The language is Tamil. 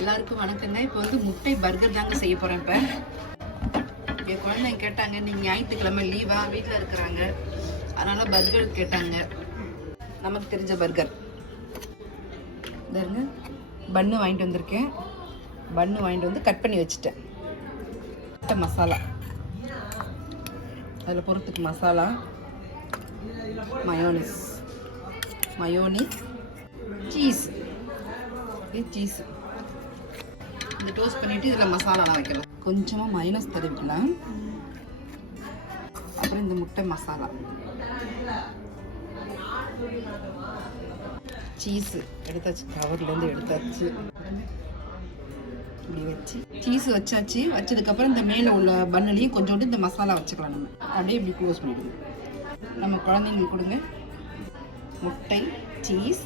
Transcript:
எல்லாருக்கும் வணக்கங்க. இப்போ வந்து முட்டை பர்கர் தாங்க செய்ய போகிறேன். இப்போ என் குழந்தைங்க கேட்டாங்க, நீங்கள் ஞாயிற்றுக்கிழமை லீவா வீட்டில் இருக்கிறாங்க, அதனால் பர்கர் கேட்டாங்க. நமக்கு தெரிஞ்ச பர்கர் பாருங்க. பன்னு வாங்கிட்டு வந்திருக்கேன். பன்னு வாங்கிட்டு வந்து கட் பண்ணி வச்சுட்டேன். மசாலா அதில் பொறுத்துக்கு மசாலா, மயோனிஸ், சீஸ். சீஸ் இந்த டோஸ்ட் பண்ணிவிட்டு இதில் மசாலாலாம் வைக்கலாம். கொஞ்சமாக மைனஸ் தடவிக்கலாம். அப்புறம் இந்த முட்டை மசாலா, சீஸு எடுத்தாச்சு, கவர்லேருந்து எடுத்தாச்சு. இப்படி வச்சு சீஸு வச்சாச்சு. வச்சதுக்கப்புறம் இந்த மேலே உள்ள பன்னுலேயும் கொஞ்சோண்டு இந்த மசாலா வச்சுக்கலாம். நம்ம அப்படியே இப்படி க்ளோஸ் பண்ணிவிடுங்க. நம்ம குழந்தைங்களுக்கு கொடுங்க. முட்டை, சீஸ்,